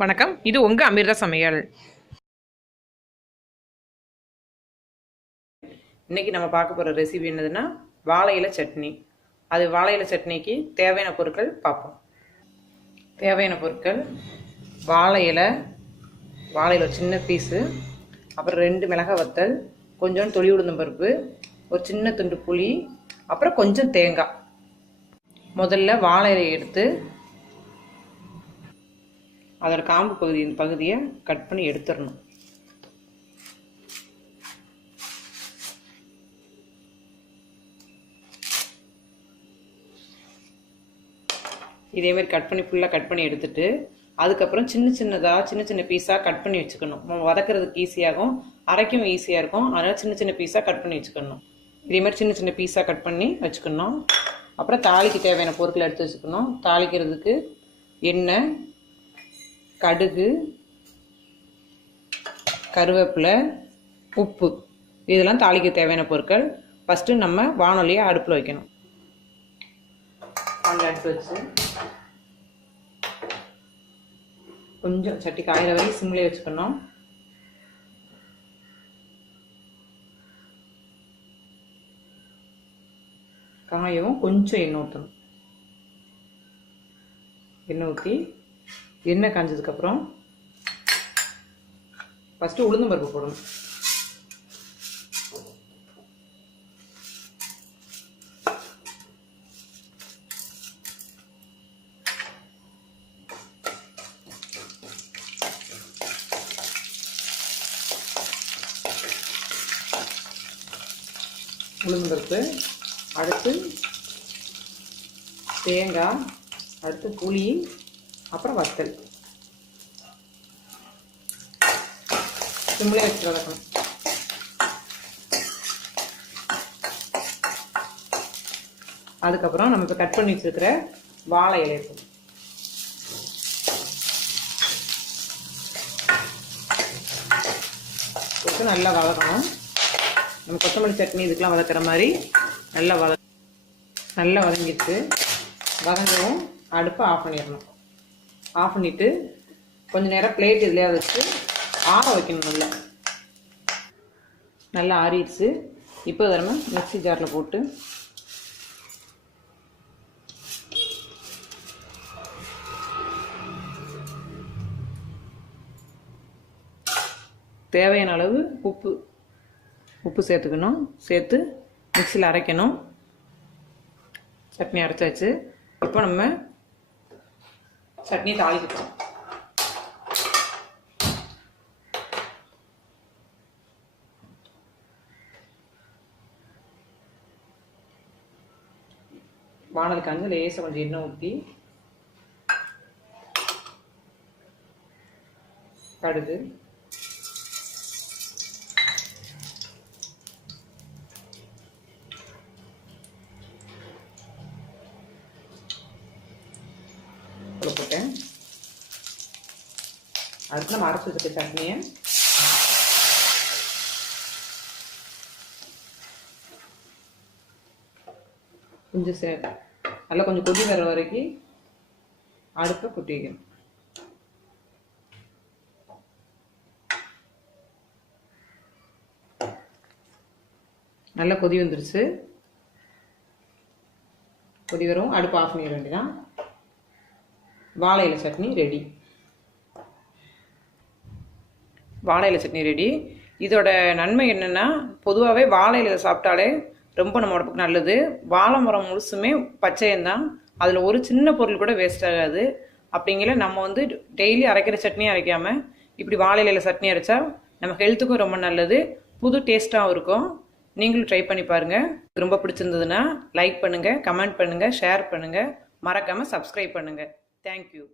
வணக்கம், இது உங்கள் அமிர்த சமையல். இன்றைக்கி நம்ம பார்க்க போகிற ரெசிபி என்னதுன்னா வாழை இலை சட்னி. அது வாழை இலை சட்னிக்கு தேவையான பொருட்கள் பார்ப்போம். தேவையான பொருட்கள்: வாழை இலை சின்ன பீஸு, அப்புறம் 2 மிளகாய் வத்தல், கொஞ்சம் தொளி உளுந்தம் பருப்பு, ஒரு சின்ன துண்டு புளி, அப்புறம் கொஞ்சம் தேங்காய். முதல்ல வாழை இலையை எடுத்து அதோட காம்பு பகுதியை கட் பண்ணி எடுத்துடணும். இதேமாதிரி ஃபுல்லாக கட் பண்ணி எடுத்துட்டு அதுக்கப்புறம் சின்ன பீஸாக கட் பண்ணி வச்சுக்கணும். வதக்கிறதுக்கு ஈஸியாகும், அரைக்கும் ஈஸியாக இருக்கும். அதனால் சின்ன பீஸாக கட் பண்ணி வச்சுக்கணும். இதேமாதிரி சின்ன பீஸாக கட் பண்ணி வச்சுக்கணும். அப்புறம் தாளிக்கு தேவையான பொருட்களை எடுத்து வச்சுக்கணும். தாளிக்கிறதுக்கு எண்ணெய், கடுகு, கருவேப்பிலை, உப்பு, இதெல்லாம் தாளிக்க தேவையான பொருட்கள். ஃபஸ்ட்டு நம்ம வானொலியை அடுப்பில் வைக்கணும். அடுப்பு வச்சு கொஞ்சம் சட்டி காயிற வரை சிம்லேயே வச்சுக்கணும். காயவும் கொஞ்சம் எண்ணெய் ஊற்றணும். எண்ணெய் ஊற்றி எண்ணெய் காஞ்சதுக்கப்புறம் ஃபஸ்ட்டு உளுந்தம் பருப்பு போடணும். உளுந்தம் பருப்பு, அடுத்து தேங்காய், அடுத்து புளி, அப்புறம் வத்தல் சிம்மிலே வச்சு வதக்கணும். அதுக்கப்புறம் நம்ம இப்போ கட் பண்ணி வச்சிருக்கிற வாழை இலை போட்டு நல்லா வதக்கணும். நம்ம கொத்தமல்லி சட்னி இதுக்கெலாம் வதக்கிற மாதிரி நல்லா வதங்கிட்டு வதங்கவும் அடுப்பை ஆஃப் பண்ணிடணும். ஆஃப் பண்ணிவிட்டு கொஞ்சம் நேரம் பிளேட் இதுலேயே வச்சு ஆற வைக்கணும். நல்லா ஆறிடுச்சு. இப்போ அதை நம்ம மிக்ஸி ஜாரில் போட்டு தேவையான அளவு உப்பு சேர்த்துக்கணும். சேர்த்து மிக்ஸியில் அரைக்கணும். சட்னி அரைச்சாச்சு. இப்போ நம்ம சட்னி தாளிக்கணும். வானல் காஞ்சு லேசாக கொஞ்சம் எண்ணெய் ஊற்றி கடுகு, போட்டேன். அடுத்து நம்ம அரைச்சி வச்சுக்க சட்னியை கொஞ்சம் நல்லா கொஞ்சம் கொதி வர வரைக்கும் அடுப்பை கொட்டி வைக்கணும். நல்லா கொதி வந்துருச்சு. கொதி வரும், அடுப்பு ஆஃப் பண்ணிட வேண்டியதான். வாழை இலை சட்னி ரெடி. வாழை இலை சட்னி ரெடி. இதோட நன்மை என்னென்னா, பொதுவாகவே வாழை இலை சாப்பிட்டாலே ரொம்ப நம்ம உடம்புக்கு நல்லது. வாழை மரம் முழுசுமே பச்சையந்தான், அதில் ஒரு சின்ன பொருள் கூட வேஸ்ட் ஆகாது. அப்படிங்கிற நம்ம டெய்லி அரைக்கிற சட்னி அரைக்காமல் இப்படி வாழை இலையில் சட்னி அரைச்சா நம்ம ஹெல்த்துக்கும் ரொம்ப நல்லது, புது டேஸ்ட்டாகவும் இருக்கும். நீங்களும் ட்ரை பண்ணி பாருங்கள். ரொம்ப பிடிச்சிருந்ததுன்னா லைக் பண்ணுங்கள், கமெண்ட் பண்ணுங்கள், ஷேர் பண்ணுங்கள், மறக்காமல் சப்ஸ்கிரைப் பண்ணுங்கள். Thank you.